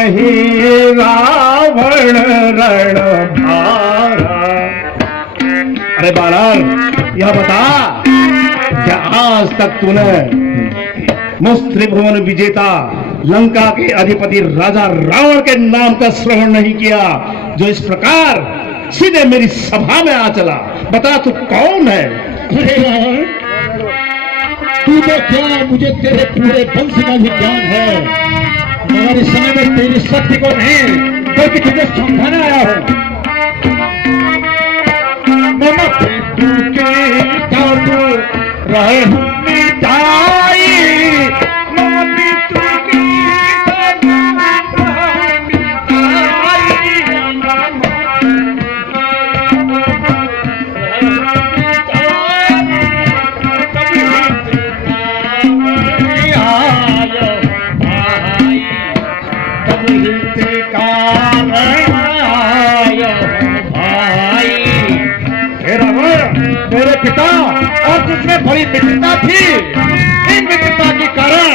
नहीं रावण रण भारा। अरे बानर, यह बता, क्या आज तक तूने मुझ त्रिभुवन विजेता लंका के अधिपति राजा रावण के नाम का श्रवण नहीं किया, जो इस प्रकार सीधे मेरी सभा में आ चला? बता, तू कौन है? तू तो क्या, मुझे तेरे पूरे वंश का भी ज्ञान है, मगर इस समय में तेरी शक्ति को नहीं बल्कि तुझे समझाने आया हूं। रहे मेरे पिता और तुझमें बड़ी मित्रता थी। इन मित्रता के कारण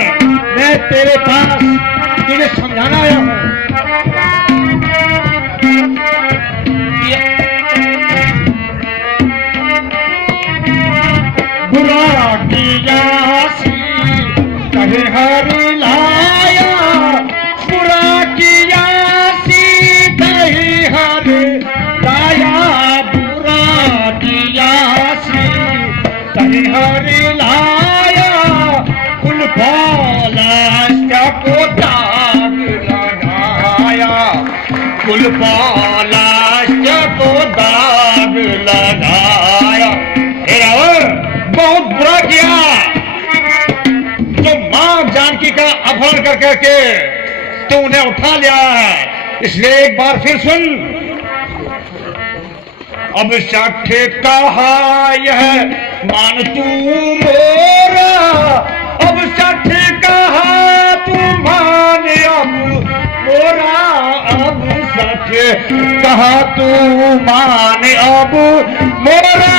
मैं तेरे पास तुझे समझाना आया हूँ। बुरा किया कहे हरि लाया, बुरा किया कहे हरि लाया, बुरा किया कहे हरि लाया, कुल पालस्त्य को दाग लगाया, कुल पालस्त्य को दाग लगाया। बहुत बुरा किया जो मां जानकी का अपहरण कर करके तू उन्हें उठा लिया है, इसलिए एक बार फिर सुन। अब सठ कहा यह मान तू मोरा, अब सठ कहा तू मान अब मोरा, अब सठ कहा तू मान अब मोरा,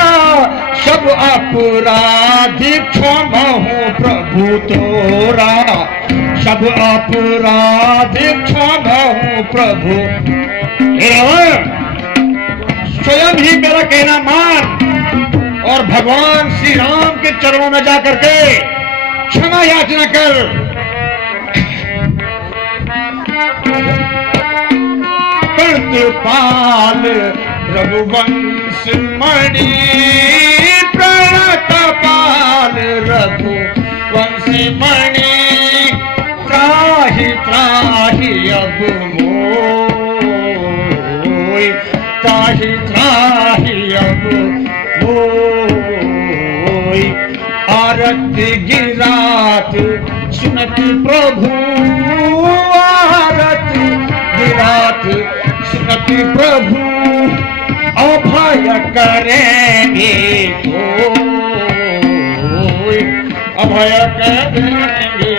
सब अपराधी क्षमा हूँ प्रभु तोरा, सब अपराधी क्षमा हूँ प्रभु। स्वयं ही मेरा कहना मान और भगवान श्री राम के चरणों में जाकर के क्षमा याचना कर। प्रतिपाल रघुवंश मणि, प्रणतपाल रघुवंश मणि, त्राहि त्राहि अब मोय, त्राहि त्राहि अब मोय। आरती गिरात सुनति प्रभु, आरती गिरात सुनति प्रभु, अभय करेंगे कोई, अभय करेंगे।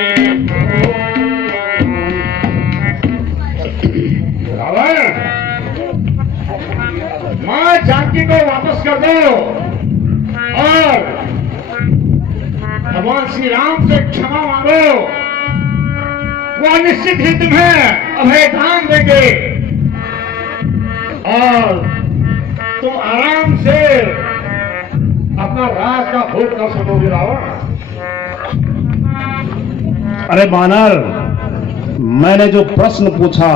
मां जानकी को वापस कर दो और भगवान श्री राम से क्षमा मांगो, वह निश्चित ही तुम्हें अभय दान देंगे और तुम आराम से अपना राज का भोग कर सकोगे रावण। अरे बानर, मैंने जो प्रश्न पूछा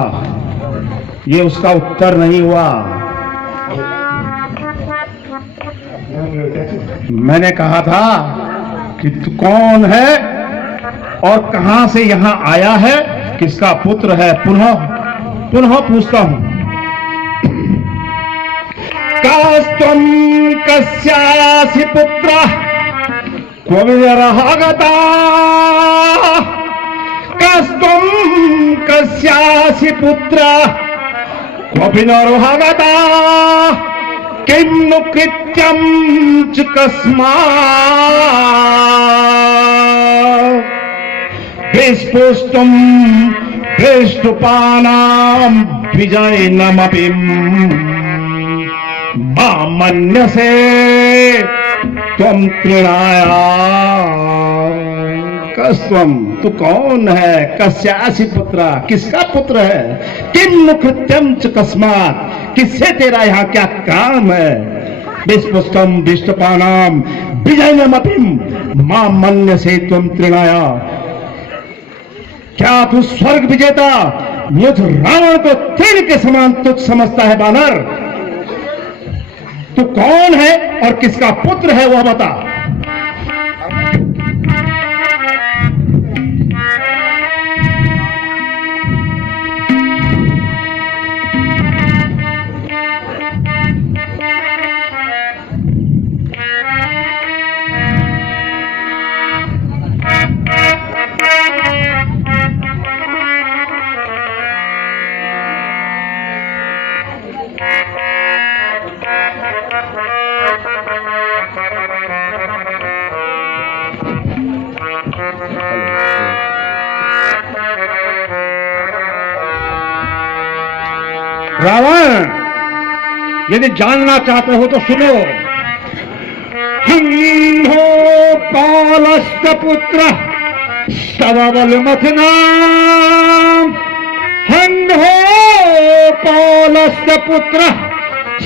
ये उसका उत्तर नहीं हुआ। मैंने कहा था कि तू कौन है और कहां से यहां आया है, किसका पुत्र है। पुनः पूछता हूं, कास्त्वं कस्यासि पुत्रः क्व विरहागता, कास्त्वं कस्यासि पुत्रः क्व विरहागता, किं नु कृत्यं च कस्मात् विस्पुष्टुं विष्टुपानां विजयनमपि मामन्यसे त्वं तृणाया कस्त्वम, तू कौन है? कस्यासि पुत्र, किसका पुत्र है? किम नु कृत्यम च कस्मात्, किससे तेरा यहाँ क्या काम है? विष्पुष्टम विष्टपानाम विजयनमपिम मां मन्य से तुम त्रिणाया, क्या तू स्वर्ग विजेता मुझ रावण को तीर के समान तुझ समझता है? बानर, तू कौन है और किसका पुत्र है वह बता। रावण, यदि जानना चाहते हो तो सुनो। हन्हो कौलस्य पुत्र स्तवबलमथनाम, हन्हो कौलस्य पुत्र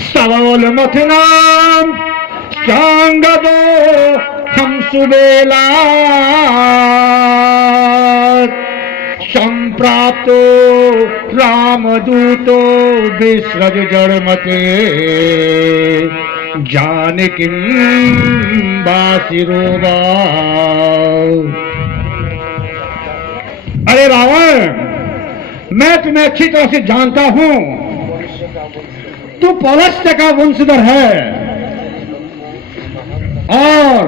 स्तवबलमथनाम, चांगदो हम सुबेला संप्राप्तो रामदूतो विसृज जड़मते, जानकीं बासिरोवा। अरे रावण, मैं तुम्हें अच्छी तरह से जानता हूं। तू पौलस्त्य का वंशधर है और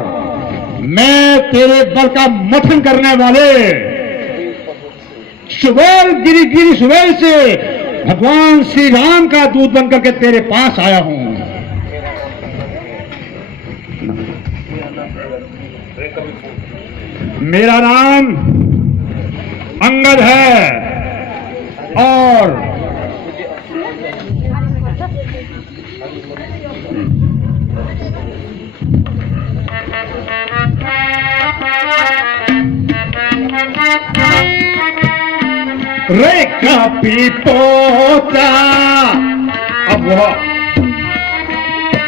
मैं तेरे बल का मथन करने वाले सुबेल गिरी सुबेल से भगवान श्री राम का दूत बनकर के तेरे पास आया हूं। मेरा नाम अंगद है और रे कपी पोता। अब वह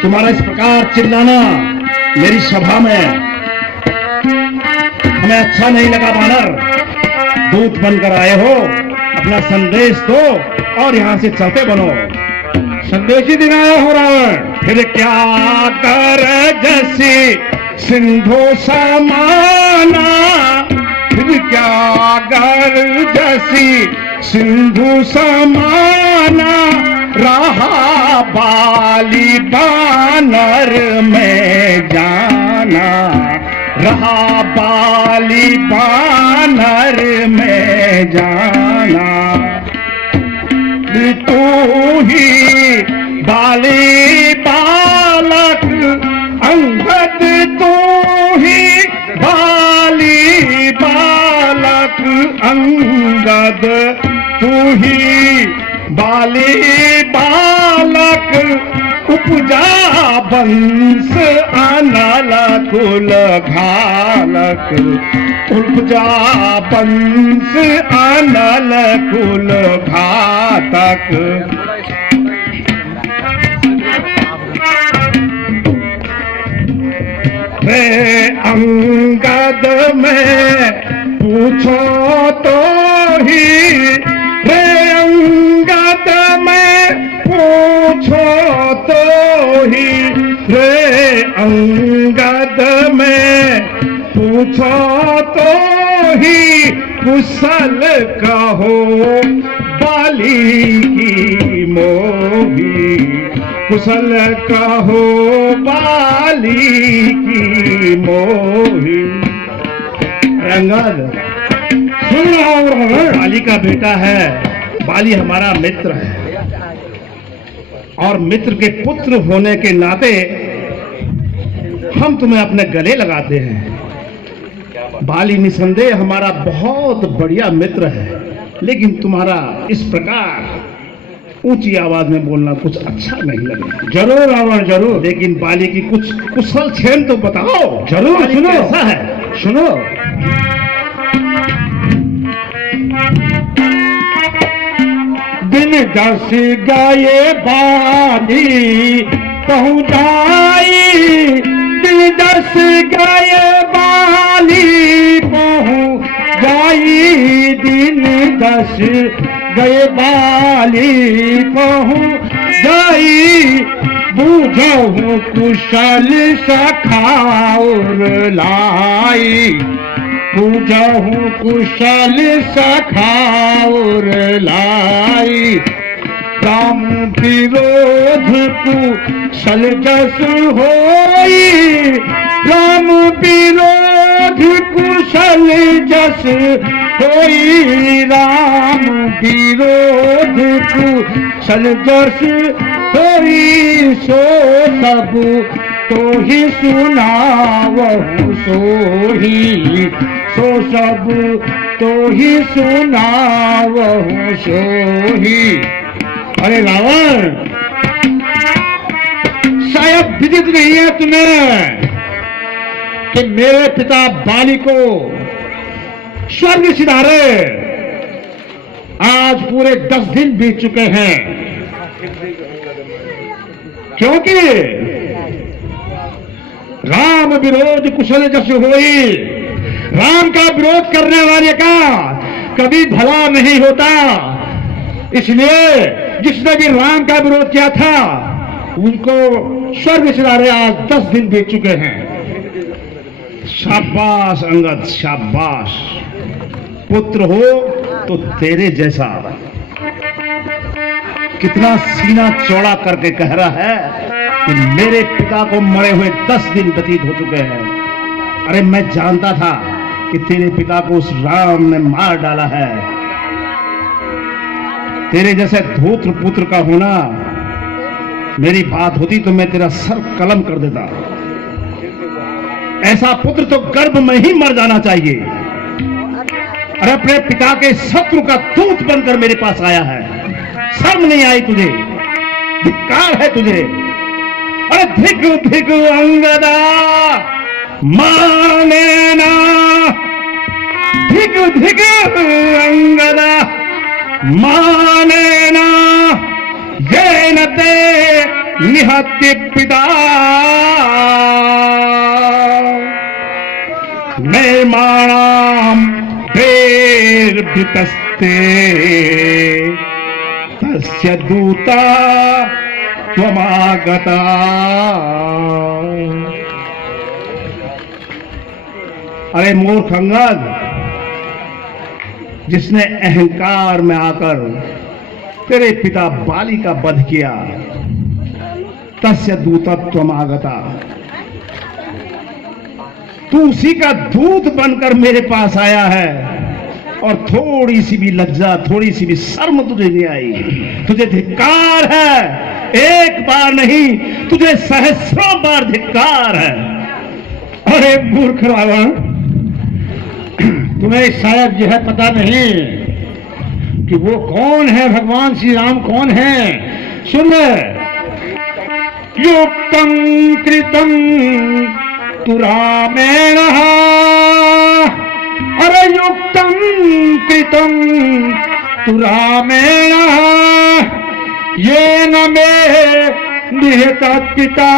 तुम्हारा इस प्रकार चिल्लाना मेरी सभा में हमें अच्छा नहीं लगा। बानर, दूत बनकर आए हो, अपना संदेश दो और यहां से चलते बनो। संदेश ही देने आया हो रावण। फिर क्या कर जैसी सिंधु समाना, फिर क्या कर जैसी सिंधु समाना, रहा बाली बानर में जाना, रहा बाली बानर में जाना। तू ही बाली बालक अंगद, तू ही बाली बालक अंगद, तू ही बाली बालक उपजा बंश अनल कुल घालक, उपजा बंश अनल कुल घातक। रे अंगद में पूछो तो ही, रे अंगद में पूछो तो ही, रे अंगद में पूछो तो ही, कुशल कहो बाली की मोही, कुशल कहो बाली की मोही। अंगद, सुन रहा हूं, बाली का बेटा है, बाली हमारा मित्र है और मित्र के पुत्र होने के नाते हम तुम्हें अपने गले लगाते हैं। बाली निसंदेह हमारा बहुत बढ़िया मित्र है, लेकिन तुम्हारा इस प्रकार ऊंची आवाज में बोलना कुछ अच्छा नहीं लगा। जरूर रावण, जरूर। लेकिन बाली की कुछ कुशल छेन तो बताओ। जरूर, बाली सुनो। कैसा है? सुनो। दस गए बाली पहुंचाई, दिन दस गए बाली पहुंचाई, दिन दस गए बाली पहुंचाई, बूझहूँ कुशल सखाउर लाई, बूझहूँ कुशल सखाउर लाई, राम विरोध कुशल जस होई, राम विरोध कुशल जस होई, राम विरोध कुशल जस होई, सो सब तो ही सुनावहु सोही, सो सब तो ही सुनावहु सोही। अरे रावण, शायद विदित नहीं है तुम्हें कि मेरे पिता बाली को स्वर्ग सिधारे आज पूरे 10 दिन बीत चुके हैं, क्योंकि राम विरोध कुशल जस होई, राम का विरोध करने वाले का कभी भला नहीं होता, इसलिए जिसने भी राम का विरोध किया था उनको स्वर्ग सिधारे आज 10 दिन बीत चुके हैं। शाबाश अंगद, शाबाश। पुत्र हो तो तेरे जैसा कितना सीना चौड़ा करके कह रहा है कि मेरे पिता को मरे हुए 10 दिन व्यतीत हो चुके हैं। अरे मैं जानता था कि तेरे पिता को उस राम ने मार डाला है। तेरे जैसे धूर्त पुत्र का होना, मेरी बात होती तो मैं तेरा सर कलम कर देता। ऐसा पुत्र तो गर्भ में ही मर जाना चाहिए। अरे अपने पिता के शत्रु का दूत बनकर मेरे पास आया है, शर्म नहीं आई तुझे? धिक्कार है तुझे। अरे धिक धिक अंगदा माने ना, धिक धिक अंगदा माने ना, ये न ते निहत्य पिता मैं माणाम देर वितस्ते तस्य दूता त्वमागता। अरे मूर्ख अंगद, जिसने अहंकार में आकर तेरे पिता बाली का वध किया, तस्य दूतत्वमागता, तू उसी का दूत बनकर मेरे पास आया है और थोड़ी सी भी लज्जा, थोड़ी सी भी शर्म तुझे नहीं आई। तुझे धिक्कार है, एक बार नहीं तुझे सहस्रों बार धिक्कार है। अरे मूर्ख रावण, तुम्हें शायद यह पता नहीं कि वो कौन है, भगवान श्री राम कौन है। सुन, युक्तं कृतं तु रामेण, अरे युक्तं कृतं तु रामेण, येन मे निहतः पिता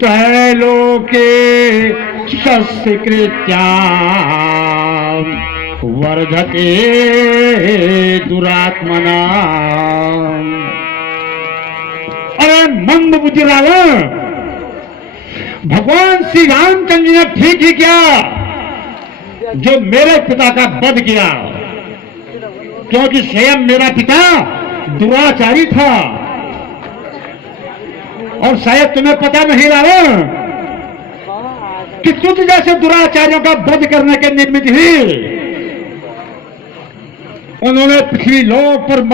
त्रैलोके शस्त्रकृत्या वर्धते दुरात्मना। अरे मंद बुद्धि रावण, भगवान श्री रामचंद्र ने ठीक ही किया जो मेरे पिता का वध किया, क्योंकि स्वयं मेरा पिता दुराचारी था। और शायद तुम्हें पता नहीं रावण कि तुझ जैसे दुराचार्यों का वध करने के निमित्त ही उन्होंने पृथ्वी लोक पर